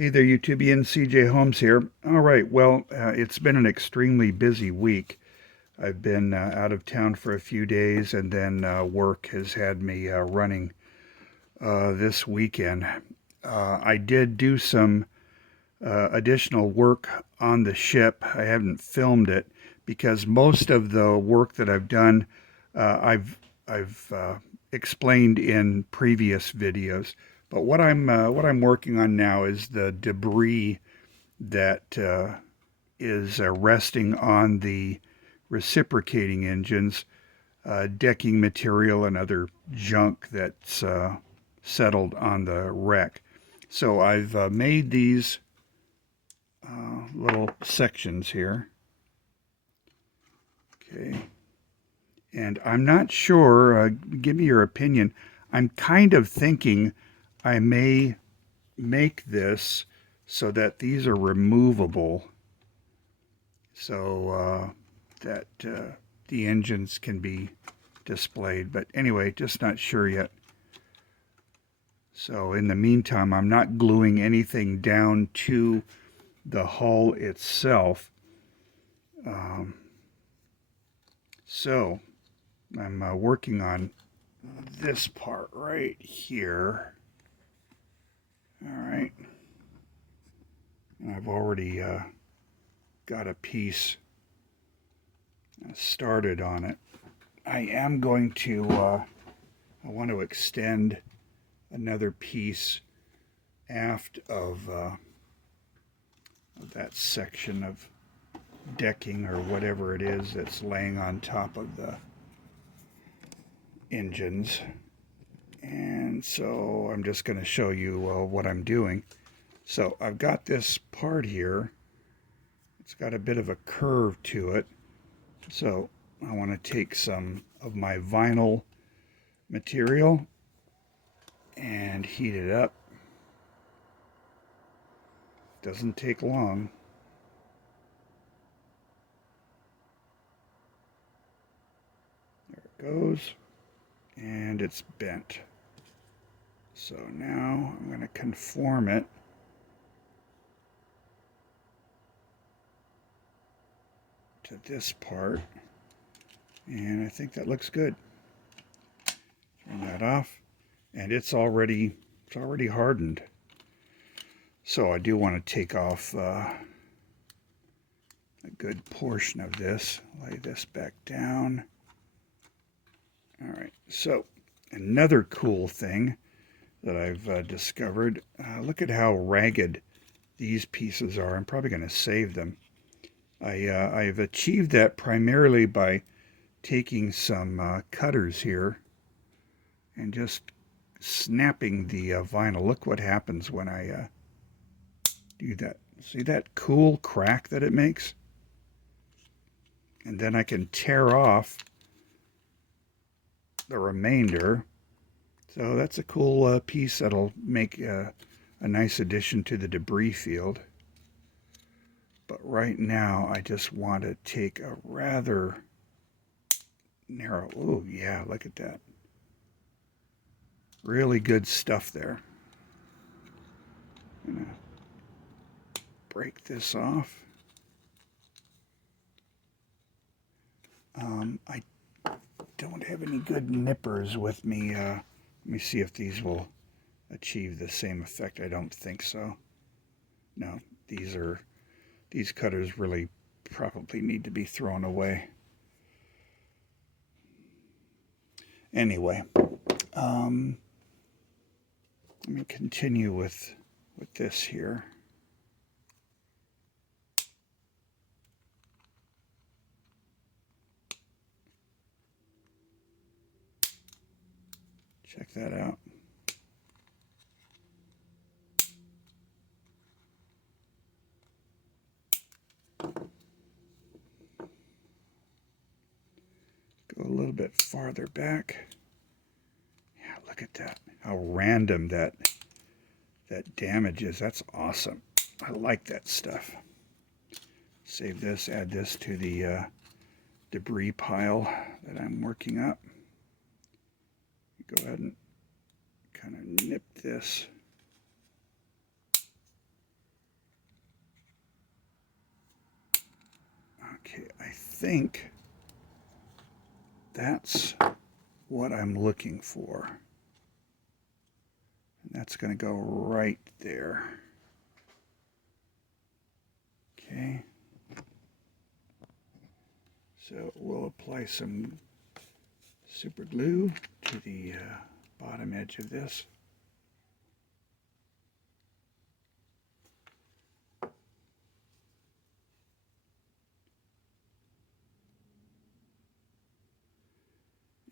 Hey there, YouTubian. CJ Holmes here. All right, well, it's been an extremely busy week. I've been out of town for a few days, and then work has had me running this weekend. I did do some additional work on the ship. I haven't filmed it because most of the work that I've done, I've explained in previous videos. But what I'm working on now is the debris that is resting on the reciprocating engines, decking material and other junk that's settled on the wreck. So I've made these little sections here. Okay. And I'm not sure, give me your opinion. I'm kind of thinking I may make this so that these are removable so that the engines can be displayed. But anyway, just not sure yet. So in the meantime, I'm not gluing anything down to the hull itself. So I'm working on this part right here. All right. I've already got a piece started on it. I am going to, I want to extend another piece aft of that section of decking or whatever it is that's laying on top of the engines. And so I'm just going to show you what I'm doing. So I've got this part here. It's got a bit of a curve to it. So I want to take some of my vinyl material and heat it up. Doesn't take long. There it goes. And it's bent. So now I'm going to conform it to this part. And I think that looks good. Turn that off. And it's already hardened. So I do want to take off a good portion of this. Lay this back down. All right, so another cool thing that I've discovered, look at how ragged these pieces are. I'm probably going to save them. I've achieved that primarily by taking some cutters here and just snapping the vinyl. Look what happens when I do that. See that cool crack that it makes? And then I can tear off the remainder. So that's a cool piece that'll make a nice addition to the debris field. But right now I just want to take a rather narrow, oh yeah, look at that. Really good stuff there. I'm gonna break this off. I don't have any good nippers with me. Let me see if these will achieve the same effect. I don't think so. No, these cutters really probably need to be thrown away. Anyway, let me continue with this here. Check that out. Go a little bit farther back. Yeah, look at that. How random that damage is. That's awesome. I like that stuff. Save this, add this to the debris pile that I'm working up. Go ahead and kind of nip this. think that's what I'm looking for. And that's going to go right there. Okay. So we'll apply some super glue to the bottom edge of this.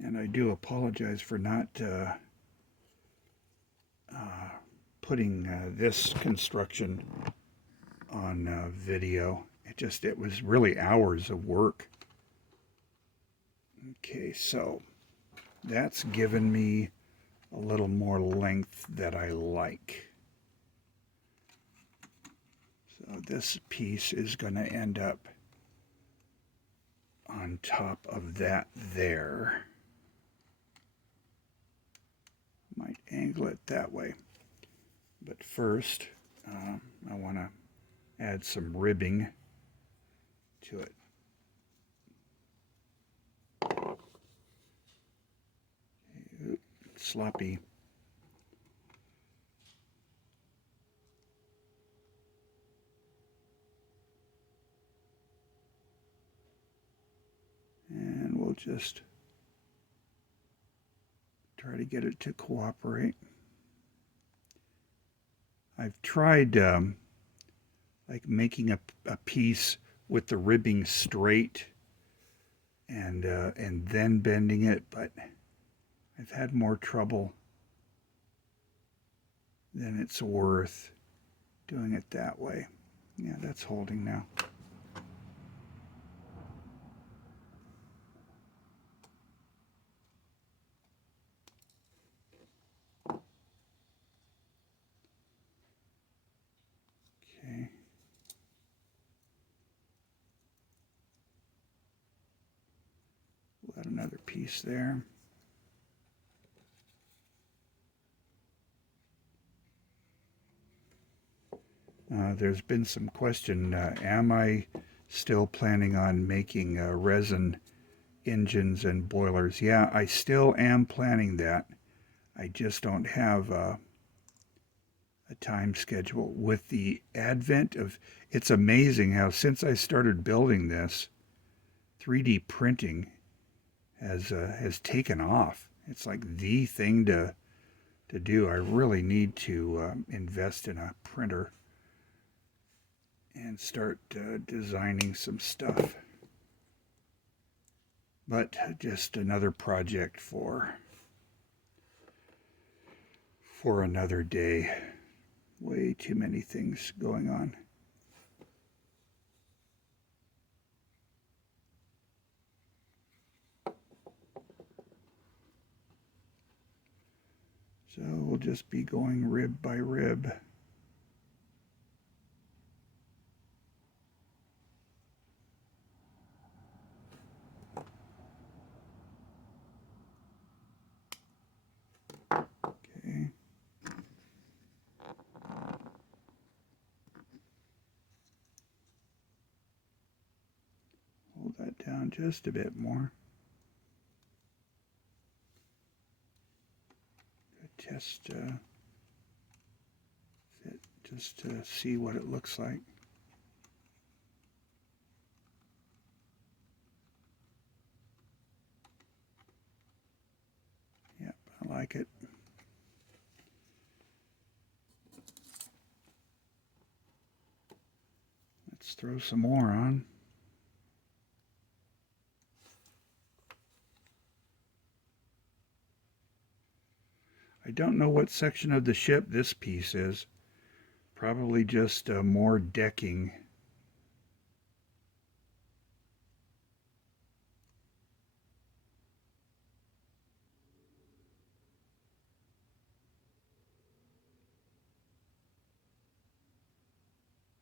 And I do apologize for not putting this construction on video. It was really hours of work. Okay, so that's given me a little more length that I like. So this piece is going to end up on top of that there. Might angle it that way. But first, I want to add some ribbing to it. Oops, sloppy. And we'll just try to get it to cooperate. I've tried like making a piece with the ribbing straight and then bending it, but I've had more trouble than it's worth doing it that way. Yeah, that's holding now. Okay. We'll add another piece there. There's been some question, am I still planning on making resin engines and boilers? Yeah, I still am planning that. I just don't have a time schedule. With the advent of, it's amazing how since I started building this, 3D printing has taken off. It's like the thing to do. I really need to invest in a printer and start designing some stuff. But just another project for another day. Way too many things going on. So we'll just be going rib by rib. Okay. Hold that down just a bit more. Test fit just to see what it looks like. Yep, I like it. Let's throw some more on. I don't know what section of the ship this piece is. Probably just more decking.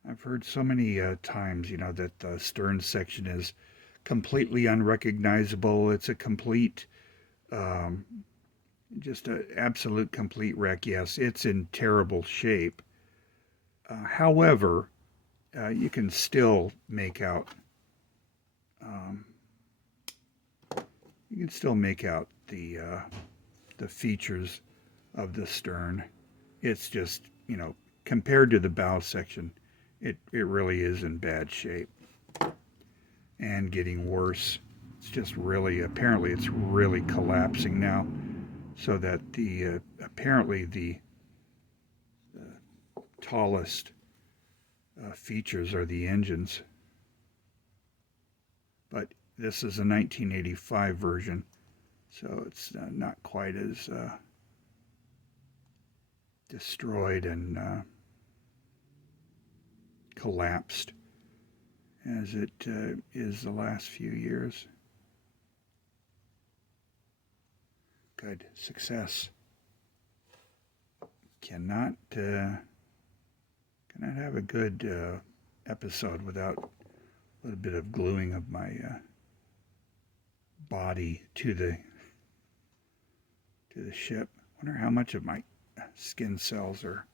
I've heard so many times, that the stern section is completely unrecognizable. It's a complete, just an absolute complete wreck. Yes, it's in terrible shape. However, you can still make out um, you can still make out the features of the stern. It's just, compared to the bow section, it really is in bad shape and getting worse. It's just really, apparently it's really collapsing now, so that apparently the tallest features are the engines. But this is a 1985 version, so it's not quite as destroyed and collapsed as it is the last few years. Good. Success. Cannot have a good episode without a little bit of gluing of my body to the ship. Wonder how much of my skin cells are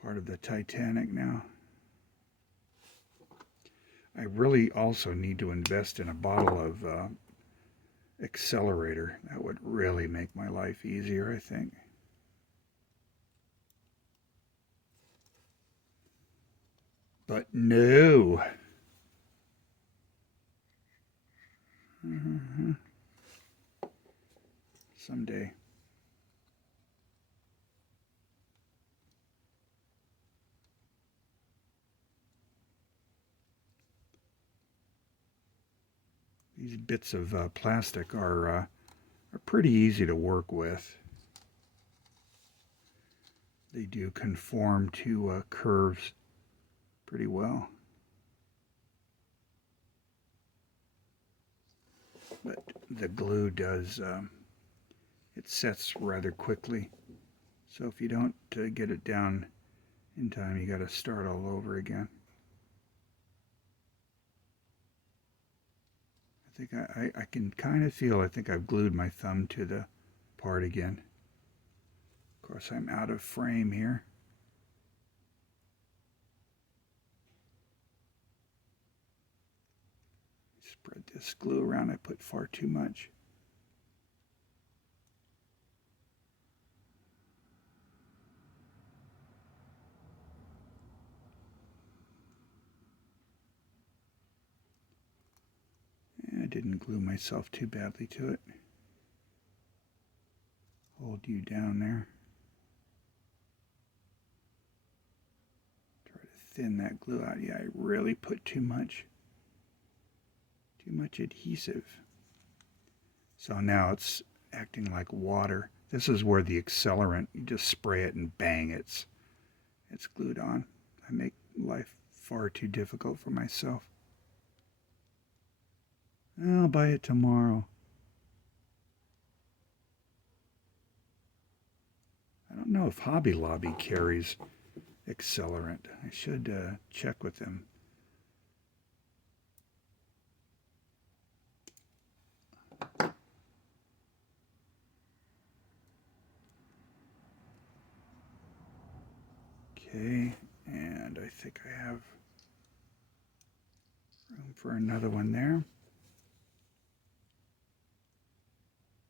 part of the Titanic now. I really also need to invest in a bottle of accelerator. That would really make my life easier, I think. But no. Someday. These bits of plastic are pretty easy to work with. They do conform to curves pretty well. But the glue does, it sets rather quickly. So if you don't get it down in time, you got to start all over again. I think I can kind of feel, I think I've glued my thumb to the part again. Of course, I'm out of frame here. Spread this glue around. I put far too much. I didn't glue myself too badly to it. Hold you down there. Try to thin that glue out. Yeah, I really put too much adhesive. So now it's acting like water. This is where the accelerant, you just spray it and bang, it's glued on. I make life far too difficult for myself. I'll buy it tomorrow. I don't know if Hobby Lobby carries accelerant. I should check with them. Okay, and I think I have room for another one there.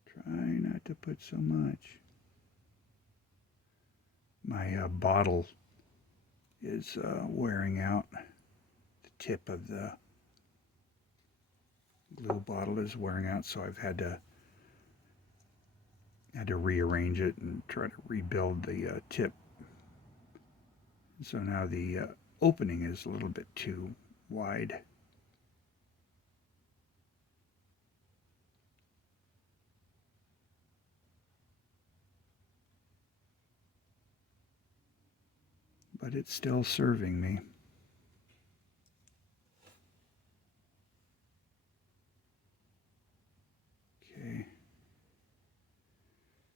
Try not to put so much. My bottle is wearing out. The tip of the glue bottle is wearing out, so I've had to rearrange it and try to rebuild the tip. So now the opening is a little bit too wide. But it's still serving me. Okay.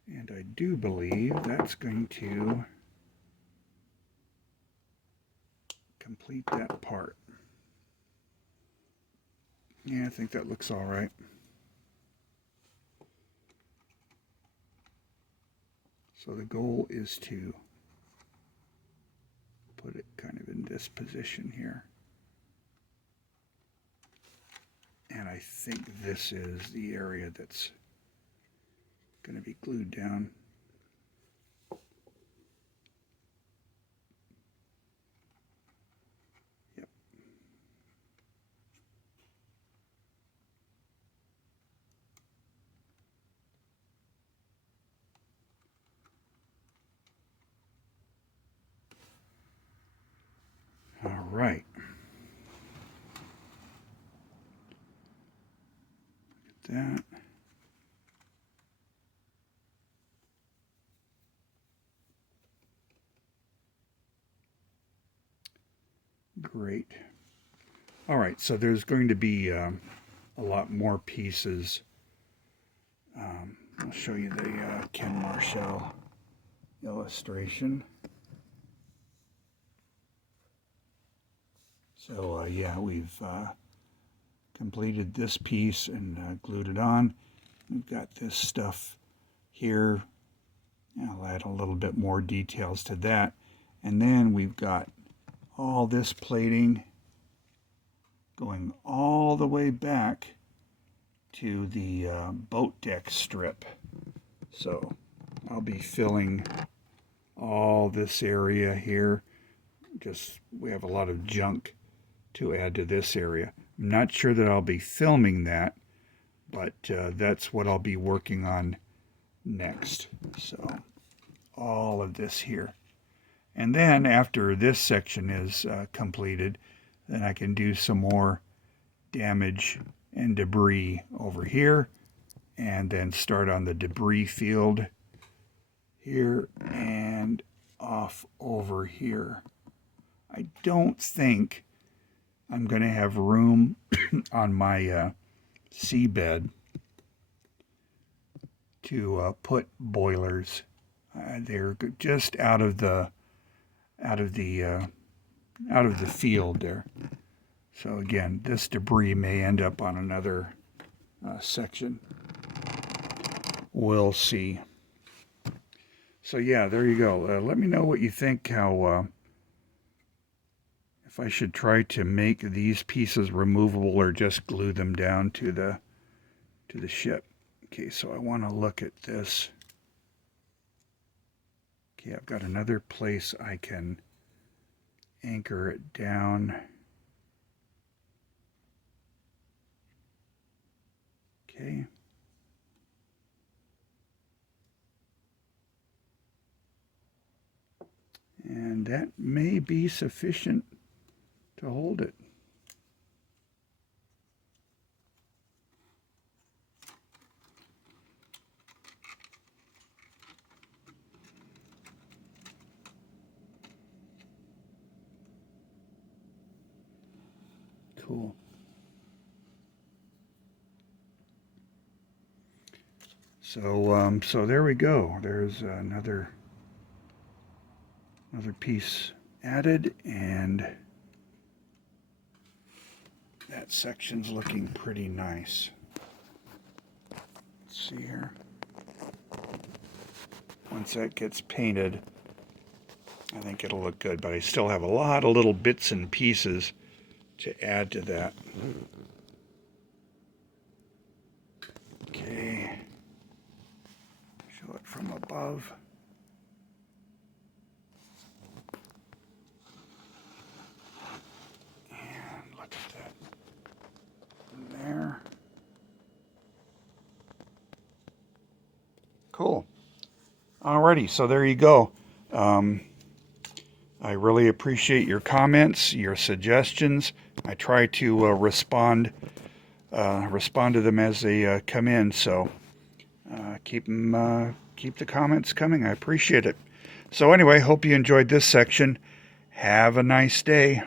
And I do believe that's going to complete that part. Yeah, I think that looks all right. So the goal is to put it kind of in this position here. And I think this is the area that's going to be glued down. Yep. All right. Look at that. Great. All right, so there's going to be a lot more pieces. I'll show you the Ken Marshall illustration. So yeah, we've completed this piece and glued it on. We've got this stuff here. I'll add a little bit more details to that. And then we've got all this plating going all the way back to the boat deck strip. So I'll be filling all this area here. We have a lot of junk to add to this area. I'm not sure that I'll be filming that, but that's what I'll be working on next. So all of this here. And then after this section is completed, then I can do some more damage and debris over here, and then start on the debris field here and off over here. I don't think I'm going to have room on my seabed to put boilers. They're just out of the field there. So again, this debris may end up on another section. We'll see. So yeah, there you go. Let me know what you think. How if I should try to make these pieces removable or just glue them down to the ship. Okay, so I want to look at this. Okay, I've got another place I can anchor it down. Okay. And that may be sufficient to hold it. Cool. So there we go. There's another piece added, and that section's looking pretty nice. Let's see here. Once that gets painted, I think it'll look good, but I still have a lot of little bits and pieces to add to that. Okay. Show it from above. And look at that. There. Cool. Alrighty, so there you go. I really appreciate your comments, your suggestions. I try to respond to them as they come in. So keep the comments coming. I appreciate it. So anyway, hope you enjoyed this section. Have a nice day.